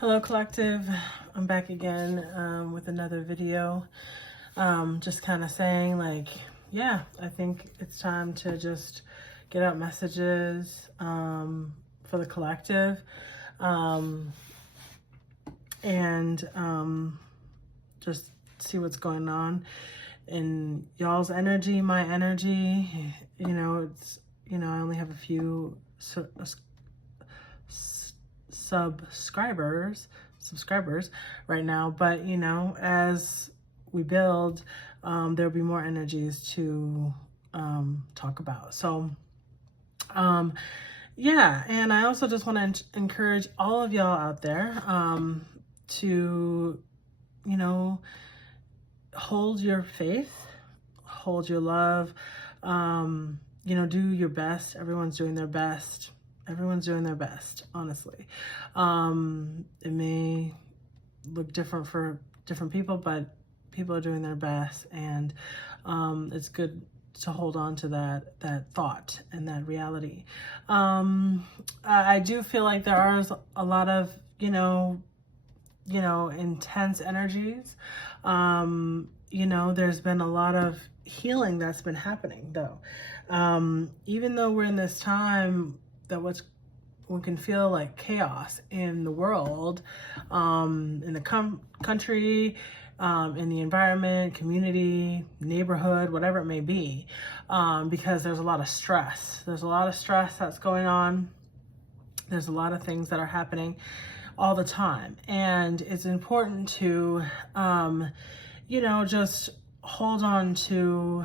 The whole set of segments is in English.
Hello Collective, I'm back again with another video. Just kind of saying like, yeah, I think it's time to just get out messages for the collective and just see what's going on in y'all's energy, my energy. You know, I only have a few subscribers right now, but you know, as we build, there'll be more energies to talk about. So yeah, and I also just want to encourage all of y'all out there to, you know, hold your faith, hold your love, you know, do your best. Everyone's doing their best. Everyone's doing their best, honestly. It may look different for different people, but people are doing their best, and it's good to hold on to that thought and that reality. I do feel like there are a lot of, you know, intense energies. You know, there's been a lot of healing that's been happening, though. Even though we're in this time that we can feel like chaos in the world, in the country, in the environment, community, neighborhood, whatever it may be, because there's a lot of stress. There's a lot of stress that's going on. There's a lot of things that are happening all the time. And it's important to, you know, just hold on to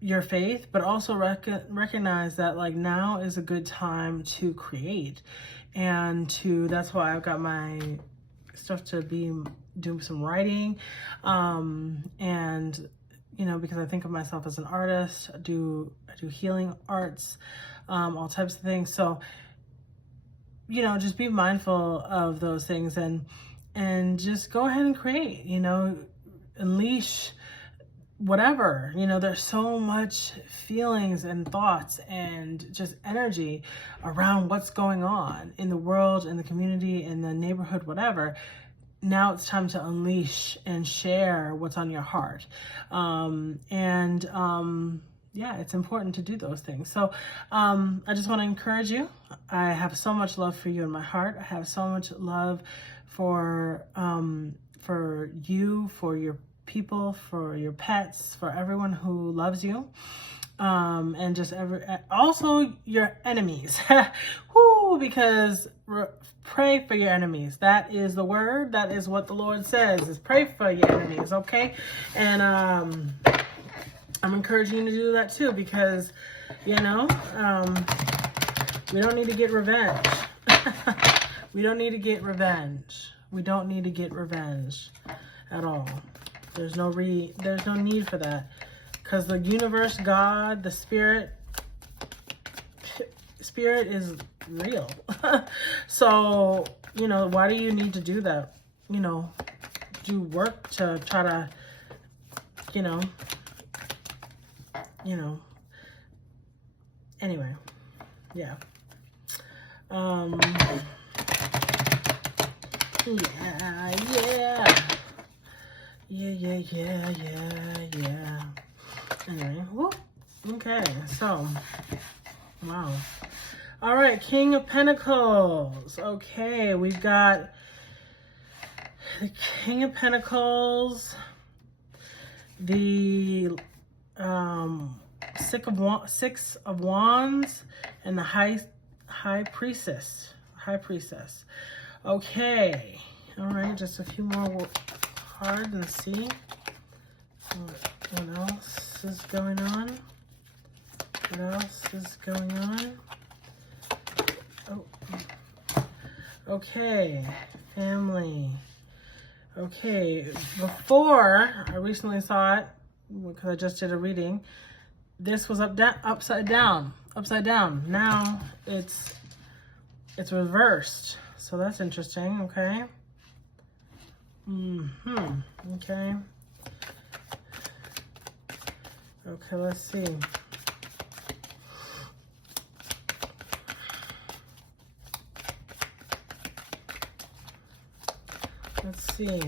your faith, but also recognize that like now is a good time to create, and that's why I've got my stuff to be doing some writing, and you know, because I think of myself as an artist. I do healing arts, all types of things. So you know, just be mindful of those things, and just go ahead and create, you know, unleash whatever, you know. There's so much feelings and thoughts and just energy around what's going on in the world, in the community, in the neighborhood, whatever. Now it's time to unleash and share what's on your heart. Yeah, it's important to do those things. So I just want to encourage you. I have so much love for you in my heart. I have so much love for you, for your people, for your pets, for everyone who loves you, and just also your enemies. Whoo, because pray for your enemies. That is the word. That is what the Lord says, is pray for your enemies, okay? And I'm encouraging you to do that too, because, you know, we don't need to get revenge. We don't need to get revenge. We don't need to get revenge at all. There's no need for that, because the universe, God, the spirit is real. So, you know, why do you need to do that? You know, do work to try to, you know, anyway, yeah. Yeah. Anyway, whoop. Okay, so, wow. All right, King of Pentacles. Okay, we've got the King of Pentacles, the Six of Wands, and the High Priestess. Okay. All right, just a few more cards and see what else is going on. Oh. Okay, family. Okay, before I recently saw it, because I just did a reading, this was upside down. Now it's reversed. So that's interesting, okay? Okay. Okay, let's see. Let's see.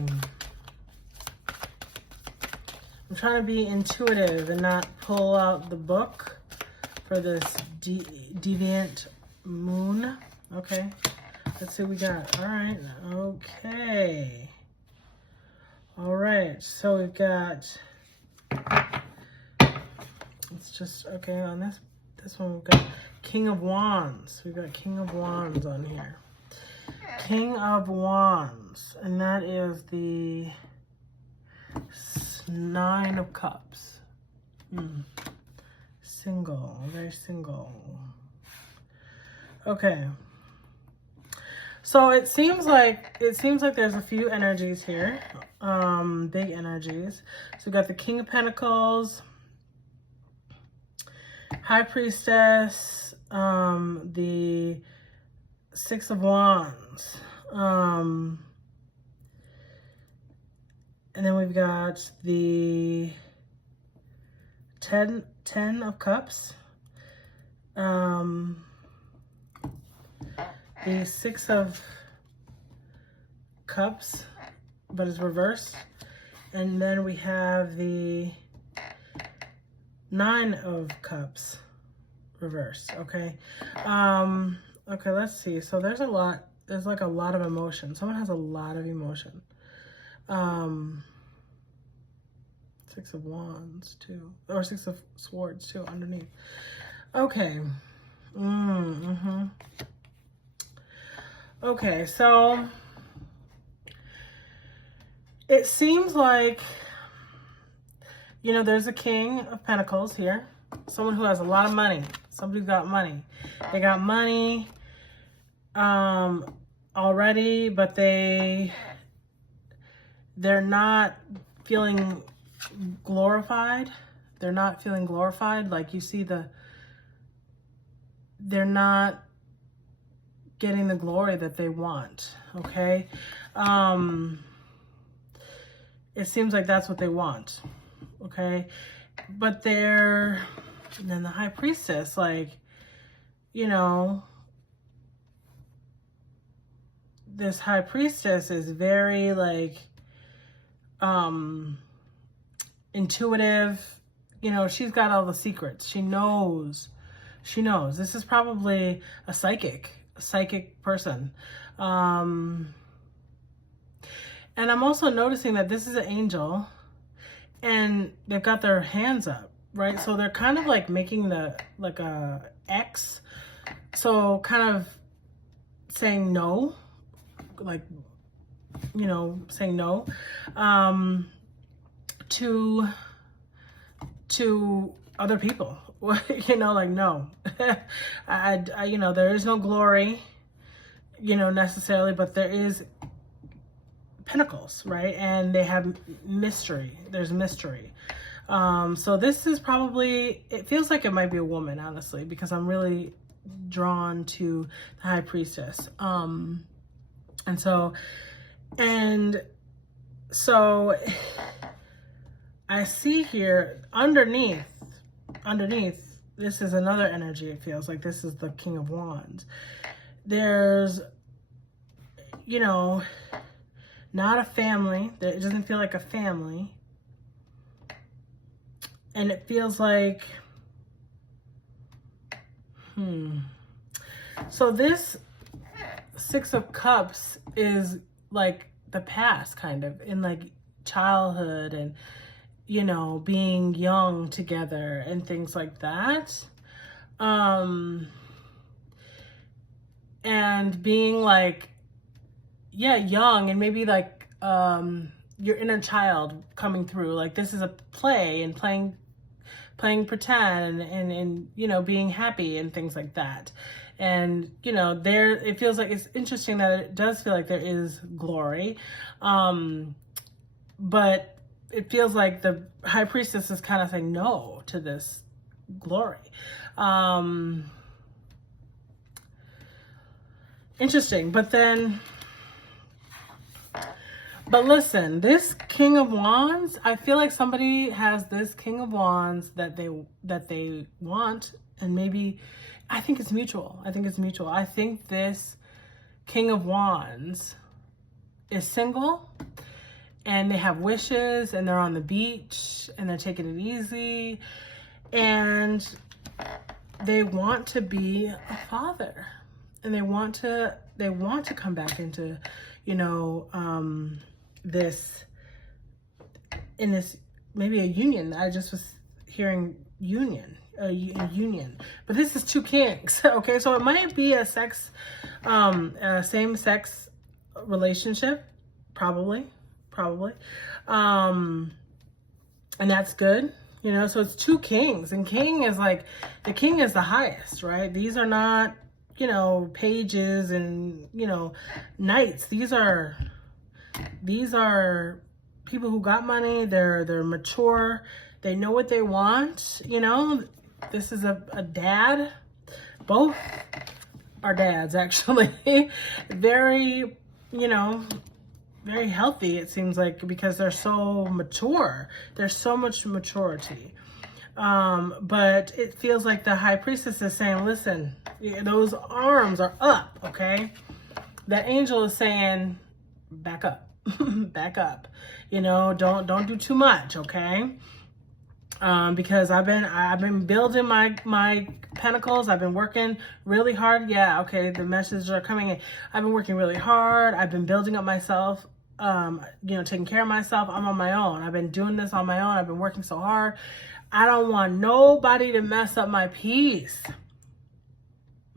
I'm trying to be intuitive and not pull out the book for this deviant moon. Okay, let's see what we got. All right, okay. All right, so we've got, it's just, okay, on this one we've got King of Wands. We've got King of Wands on here. King of Wands, and that is the Nine of Cups. Single, very single. Okay. So it seems like there's a few energies here, big energies. So we've got the King of Pentacles, High Priestess, the Six of Wands, and then we've got the Ten of Cups, the Six of Cups, but it's reversed, and then we have the Nine of Cups reversed. Okay. Okay, let's see. So there's like a lot of emotion. Someone has a lot of emotion. Six of Wands too, or Six of Swords too underneath. Okay. Okay, so it seems like, you know, there's a King of Pentacles here. Someone who has a lot of money. Somebody's got money. They got money already, but they're not feeling glorified. They're not feeling glorified. Like, you see they're not getting the glory that they want. Okay. It seems like that's what they want. Okay. But and then the High Priestess, like, you know, this High Priestess is very, like, intuitive. You know, she's got all the secrets. She knows. This is probably a psychic person. And I'm also noticing that this is an angel, and they've got their hands up, right? So they're kind of like making like a X. So kind of saying no, like, you know, saying no, to other people. You know, like, no. I you know, there is no glory, you know, necessarily, but there is pentacles, right? And they have mystery. There's mystery. So this is probably, it feels like it might be a woman, honestly, because I'm really drawn to the High Priestess. And so I see here underneath, this is another energy. It feels like this is the King of Wands. There's, you know, not a family. It doesn't feel like a family. And it feels like, so this Six of Cups is like the past, kind of, in like childhood and, you know, being young together and things like that. And being like, yeah, young, and maybe like your inner child coming through. Like, this is a play, and playing pretend, and you know, being happy and things like that. And, you know, it feels like, it's interesting that it does feel like there is glory. But it feels like the High Priestess is kind of saying no to this glory. Interesting. But listen, this King of Wands, I feel like somebody has this King of Wands that they want, and maybe, I think it's mutual. I think this King of Wands is single and they have wishes and they're on the beach and they're taking it easy and they want to be a father and they want to come back into, you know, this maybe a union. I just was hearing union, a union, but this is two kings. Okay, so it might be a same-sex relationship, probably, and that's good, you know. So it's two kings, and king is like, the king is the highest, right? These are not, you know, pages and, you know, knights. These are people who got money. They're mature. They know what they want, you know. This is a dad. Both are dads, actually. Very, you know, very healthy, it seems like, because they're so mature. There's so much maturity. But it feels like the high priestess is saying, listen, those arms are up, okay? That angel is saying, back up, back up. You know, don't do too much, okay? Because I've been building my pentacles. I've been working really hard. Yeah, okay, the messages are coming in. I've been working really hard. I've been building up myself, you know, taking care of myself. I'm on my own. I've been doing this on my own. I've been working so hard. I don't want nobody to mess up my peace.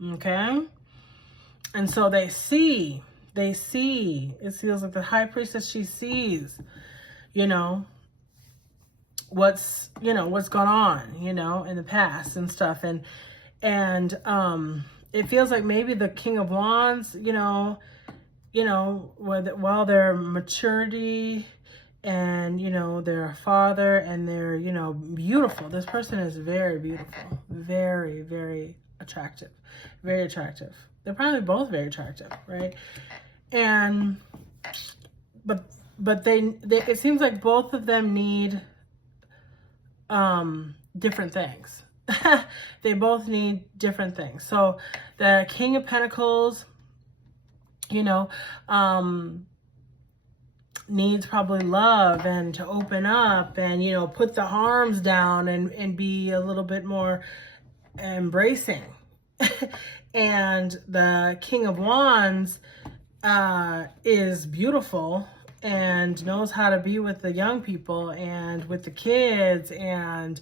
Okay? And so they see. It feels like the high priestess, she sees, you know, what's gone on, you know, in the past and stuff. And it feels like maybe the King of Wands, you know, while their maturity and, you know, their father and they're, you know, beautiful. This person is very beautiful, very, very attractive, very attractive. They're probably both very attractive, right? And, but they it seems like both of them need different things. They both need different things. So the King of Pentacles, you know, needs probably love and to open up and, you know, put the arms down and be a little bit more embracing. And the King of Wands is beautiful and knows how to be with the young people and with the kids, and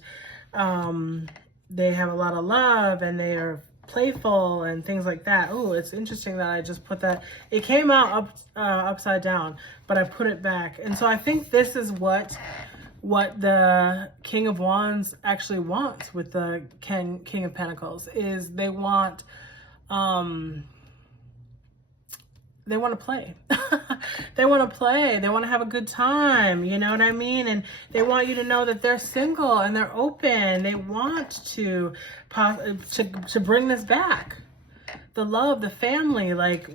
they have a lot of love and they are playful and things like that. Oh, it's interesting that I just put that. It came out upside down, but I put it back. And so I think this is what the King of Wands actually wants with the King of Pentacles is they want to play. They want to play. They want to have a good time. You know what I mean? And they want you to know that they're single and they're open. They want to bring this back. The love, the family, like,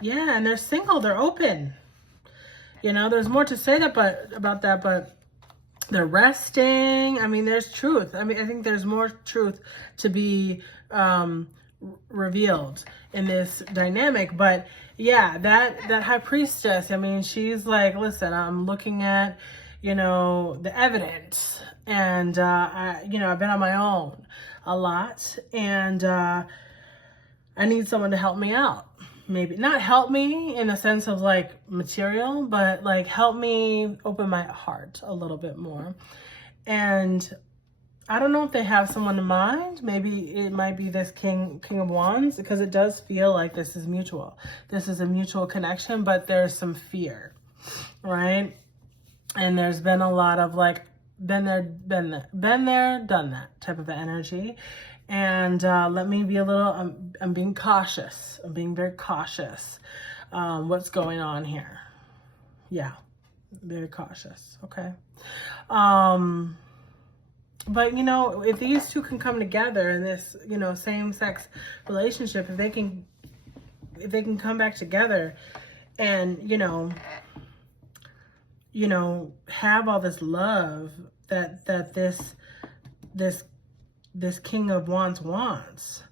yeah, and they're single. They're open. You know, there's more to say about that, but they're resting. I mean, there's truth. I mean, I think there's more truth to be revealed in this dynamic. But yeah, that high priestess, I mean, she's like, listen, I'm looking at, you know, the evidence, and you know, I've been on my own a lot, and I need someone to help me out. Maybe not help me in the sense of like material, but like help me open my heart a little bit more. And I don't know if they have someone in mind. Maybe it might be this King of Wands, because it does feel like this is mutual. This is a mutual connection, but there's some fear, right? And there's been a lot of like, been there, done that type of energy. And let me be a little, I'm being cautious. I'm being very cautious. What's going on here? Yeah, very cautious. Okay. But, you know, if these two can come together in this, you know, same-sex relationship, if they can come back together and, you know, have all this love that this King of Wands wants,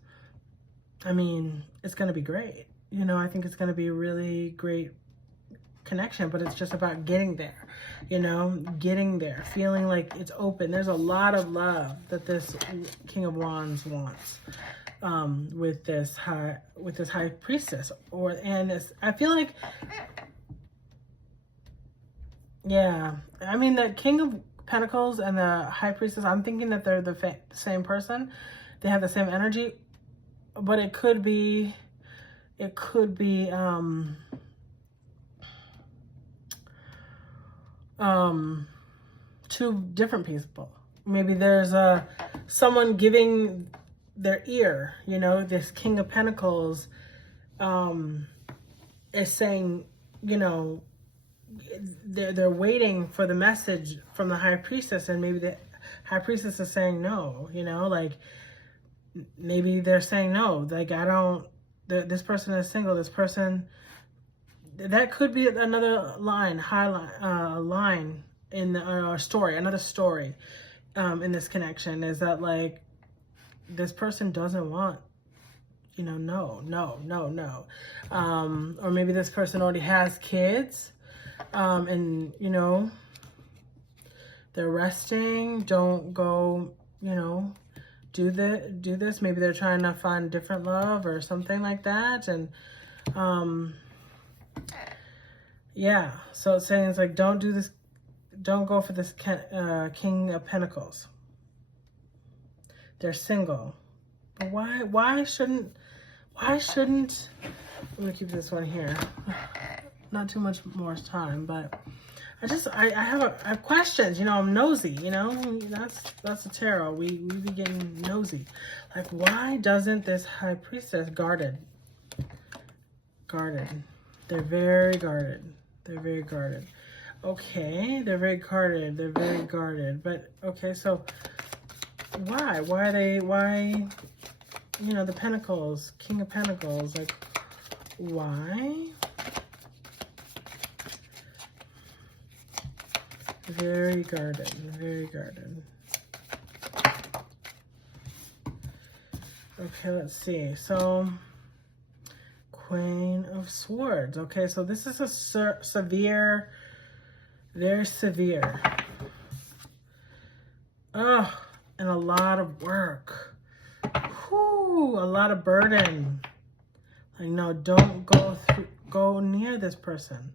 I mean, it's going to be great. You know, I think it's going to be a really great connection, but it's just about getting there, you know, getting there, feeling like it's open. There's a lot of love that this King of Wands wants with this high priestess, and this, I feel like, yeah, I mean, the King of Pentacles and the High Priestess, I'm thinking that they're the same person. They have the same energy, but it could be two different people. Maybe there's someone giving their ear, you know, this King of Pentacles is saying, you know, they're waiting for the message from the High Priestess, and maybe the High Priestess is saying no, you know, like maybe they're saying no, like this person is single, this person, that could be another line, line in the story, another story in this connection, is that like this person doesn't want, you know, no. Or maybe this person already has kids, and, you know, they're resting, don't go, you know, do this. Maybe they're trying to find different love or something like that. And, yeah, so it's saying, it's like, don't do this, don't go for this King of Pentacles. They're single. But why shouldn't, I'm gonna keep this one here. Not too much more time, but I have questions, you know, I'm nosy, you know, that's the tarot. We be getting nosy. Like, why doesn't this High Priestess guarded? They're very guarded. Okay, they're very guarded. But okay, so why, you know, the Pentacles, King of Pentacles, like, why? Very guarded. Okay, let's see. So, Queen of Swords. Okay, so this is a severe, very severe. Oh, and a lot of work. Whew, a lot of burden. Like, no, don't go near this person.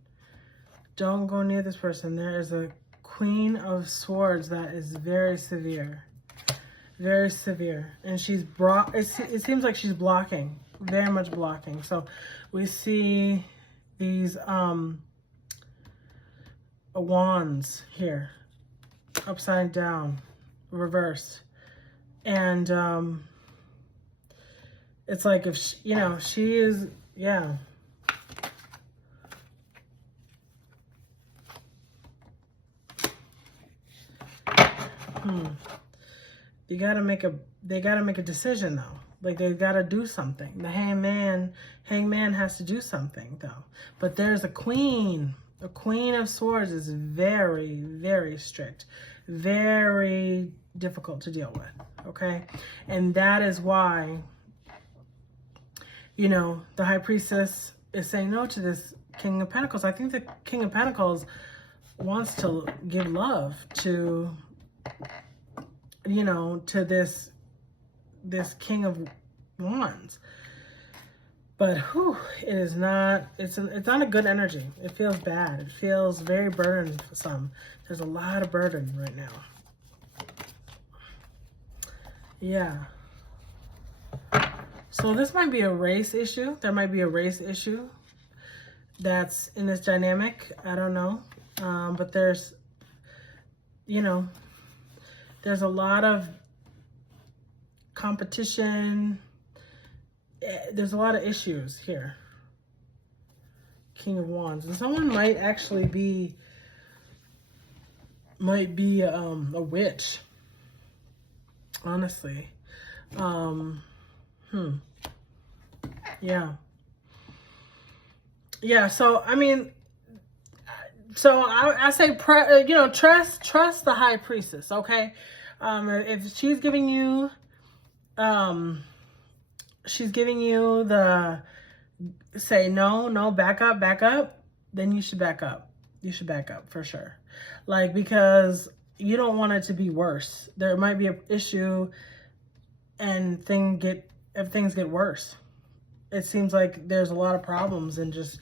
Don't go near this person. There is a Queen of Swords that is very severe. And she's it seems like she's blocking, very much blocking. So we see these wands here, upside down, reversed. And it's like, if she, you know, she is, yeah. They gotta make a decision though. Like, they've got to do something. The hangman has to do something though. But there's a queen. The Queen of Swords is very, very strict, very difficult to deal with. Okay, and that is why, you know, the High Priestess is saying no to this King of Pentacles. I think the King of Pentacles wants to give love to, you know, to this King of Wands, but it is not. It's not a good energy. It feels bad. It feels very burdensome. There's a lot of burden right now. Yeah. So this might be a race issue. There might be a race issue that's in this dynamic. I don't know, but there's, you know, there's a lot of competition. There's a lot of issues here. King of Wands. And someone might actually be, a witch. Honestly. Yeah. Yeah, so, I mean, so I say, you know, trust the High Priestess, okay? If she's giving you, the, say, no, back up, then you should back up. You should back up for sure. Like, because you don't want it to be worse. There might be an issue and if things get worse. It seems like there's a lot of problems and just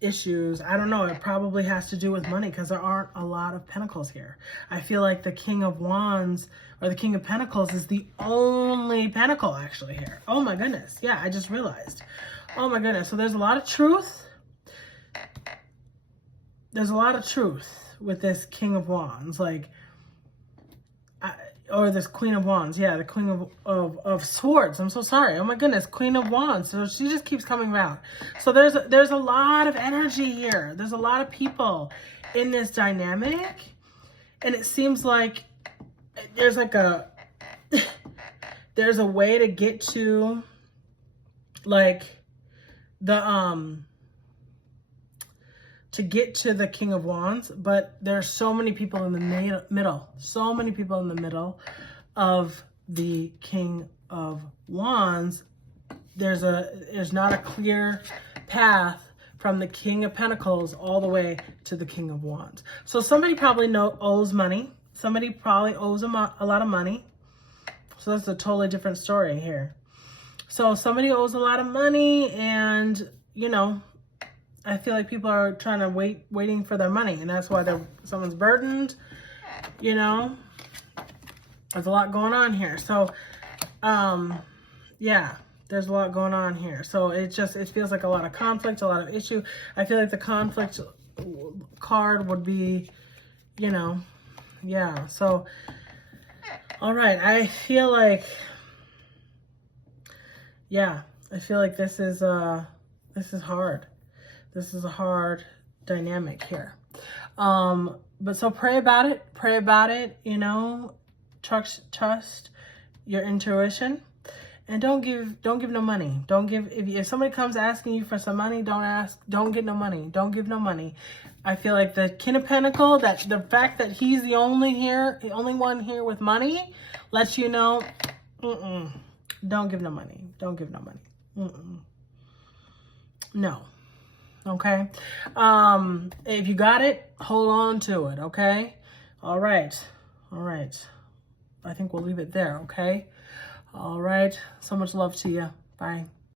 issues. I don't know. It probably has to do with money because there aren't a lot of pentacles here. I feel like the King of Wands or the King of Pentacles is the only pentacle actually here. Oh my goodness. Yeah, I just realized. Oh my goodness. So there's a lot of truth. There's a lot of truth with this King of Wands. Like, or this Queen of Wands. Yeah, the Queen of Swords. I'm so sorry. Oh my goodness, Queen of Wands. So she just keeps coming around. So there's a lot of energy here. There's a lot of people in this dynamic. And it seems like there's like there's a way to get to like the to get to the King of Wands, but there's so many people in the middle, so many people in the middle of the King of Wands. There's not a clear path from the King of Pentacles all the way to the King of Wands. So somebody probably owes money. Somebody probably owes a lot of money. So that's a totally different story here. So somebody owes a lot of money, and you know, I feel like people are trying to waiting for their money, and that's why someone's burdened. You know, there's a lot going on here. So, yeah, there's a lot going on here. So it feels like a lot of conflict, a lot of issue. I feel like the conflict card would be, you know, yeah. So, all right, I feel like, yeah, I feel like this is hard. This is a hard dynamic here. But so pray about it, you know, trust your intuition, and don't give no money. If somebody comes asking you for some money, don't get no money. Don't give no money. I feel like the King of Pentacles, that the fact that he's the only one here with money lets you know, don't give no money. Don't give no money. No. Okay. If you got it, hold on to it. Okay. All right. I think we'll leave it there. Okay. All right. So much love to you. Bye.